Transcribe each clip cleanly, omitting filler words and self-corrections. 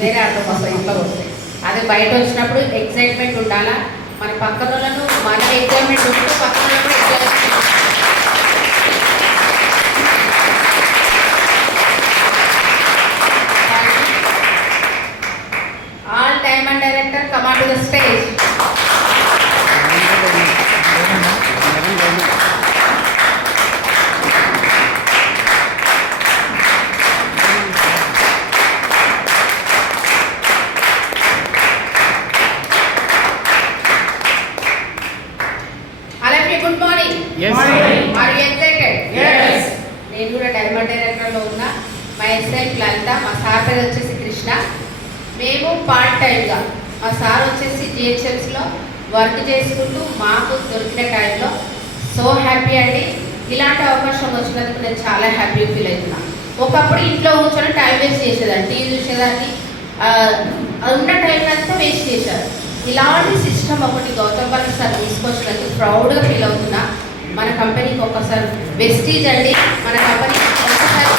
వేరే అర్థం వస్తాయి ఇంట్లో వస్తాయి. అదే బయట వచ్చినప్పుడు ఎక్సైట్మెంట్ ఉండాలా, మన పక్కన వాళ్ళను మన ఎగ్జైట్మెంట్ ఉంటూ పక్కన కూడా excitement. All diamond director come on to the stage. Good morning. Are you excited? yes. నేను కూడా డైమండ్ డైరెక్టర్లో ఉన్నా. మై సెల్ఫ్ లలిత, మా సార్ పేరు వచ్చేసి కృష్ణ. మేము పార్ట్ టైంగా, మా సార్ వచ్చేసి జిహెచ్ఎంసీలో వర్క్ చేసుకుంటూ మాకు దొరికిన టైంలో సో హ్యాపీ అండి. ఇలాంటి అవకాశం వచ్చినందుకు నేను చాలా హ్యాపీ ఫీల్ అవుతున్నా. ఒకప్పుడు ఇంట్లో కూర్చొని టైం వేస్ట్ చేసేదాన్ని, టీవీ చూసేదాన్ని, ఉన్న టైం అంతా వేస్ట్ చేశారు. ఇలాంటి సిస్టమ్ ఒకటి గౌతమ్ బాలి సార్ తీసుకొచ్చినందుకు ప్రౌడ్గా ఫీల్ అవుతున్నా. మన కంపెనీకి ఒక్కసారి వెస్టీజ్ అండి, మన కంపెనీకి ఒక్కసారి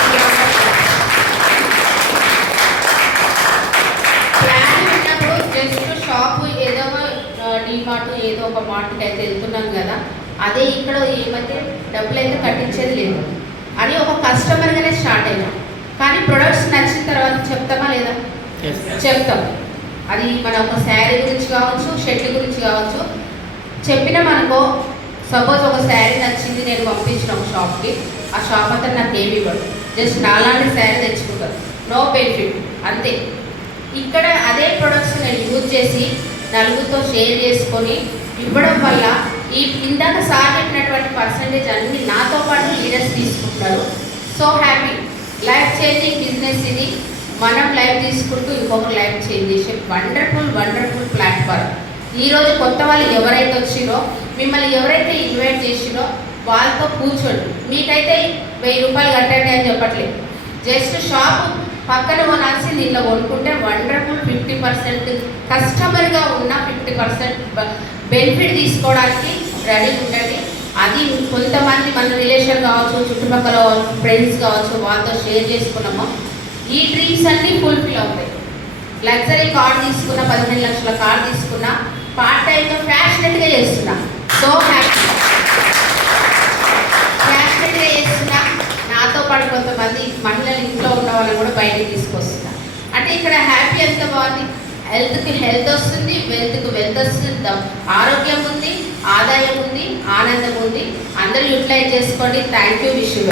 ప్లాన్ ఉన్నప్పుడు జస్ట్ షాపు ఏదో డీమార్ట్ ఏదో ఒక మార్ట్కి అయితే వెళ్తున్నాం కదా, అదే ఇక్కడ ఏమైతే డబ్బులు అయితే కట్టించేది లేదు అని ఒక కస్టమర్గానే స్టార్ట్ అయినాం. కానీ ప్రొడక్ట్స్ నచ్చిన తర్వాత చెప్తామా లేదా? చెప్తాం. అది మన ఒక శారీ గురించి కావచ్చు, షర్ట్ గురించి కావచ్చు. చెప్పినామనుకో, సపోజ్ ఒక శారీ నచ్చింది, నేను పంపించిన ఒక షాప్కి, ఆ షాప్ అంతా నాకు ఏమి ఇవ్వడు, జస్ట్ నాలాంటి శారీ తెచ్చుకుంటారు, నో బెనిఫిట్ అంతే. ఇక్కడ అదే ప్రొడక్ట్స్ నేను యూజ్ చేసి నలుగురితో షేర్ చేసుకొని ఇవ్వడం వల్ల ఈ ఇందాక సార్ చెప్పినటువంటి పర్సంటేజ్ అన్ని నాతో పాటు లీడర్స్ తీసుకుంటున్నారు. So happy. Life changing business ఇది. మనం లైఫ్ తీసుకుంటూ ఇంకొకరు లైఫ్ చేంజ్ చేసే వండర్ఫుల్ ప్లాట్ఫామ్. ఈరోజు కొత్త వాళ్ళు ఎవరైతే వచ్చినో, మిమ్మల్ని ఎవరైతే ఇన్వైట్ చేసినో వాళ్ళతో కూర్చోండి. మీకైతే 1000 రూపాయలు కట్టండి అని చెప్పట్లేదు. జస్ట్ షాప్ పక్కన కొనాల్సింది ఇంట్లో కొనుక్కుంటే వండర్ఫుల్ 50% కస్టమర్గా ఉన్న 50% బెనిఫిట్ తీసుకోవడానికి రెడీ ఉండండి. అది కొంతమంది మన రిలేషన్ కావచ్చు, చుట్టుపక్కల ఫ్రెండ్స్ కావచ్చు, వాళ్ళతో షేర్ చేసుకున్నామో ఈ డ్రీమ్స్ అన్నీ ఫుల్ఫిల్ అవుతాయి. లగ్జరీ కార్ తీసుకున్నా, 15 లక్షల కార్ తీసుకున్నా, పార్ట్ టైంగా ఫ్యాషనెట్గా చేస్తున్నా. So happy. ఫ్యాషనెట్గా చేస్తున్నా. నాతో పాటు కొంతమంది మహిళలు ఇంట్లో ఉన్న వాళ్ళని కూడా బయటకు తీసుకొస్తున్నా. అంటే ఇక్కడ హ్యాపీ ఎంత బాగుంది. హెల్త్కి హెల్త్ వస్తుంది, వెల్త్కి వెల్త్ వస్తుంది, ఆరోగ్యం ఉంది, ఆదాయం ఉంది, ఆనందం ఉంది. అందరూ యూటిలైజ్ చేసుకోండి. Thank you. Wish you.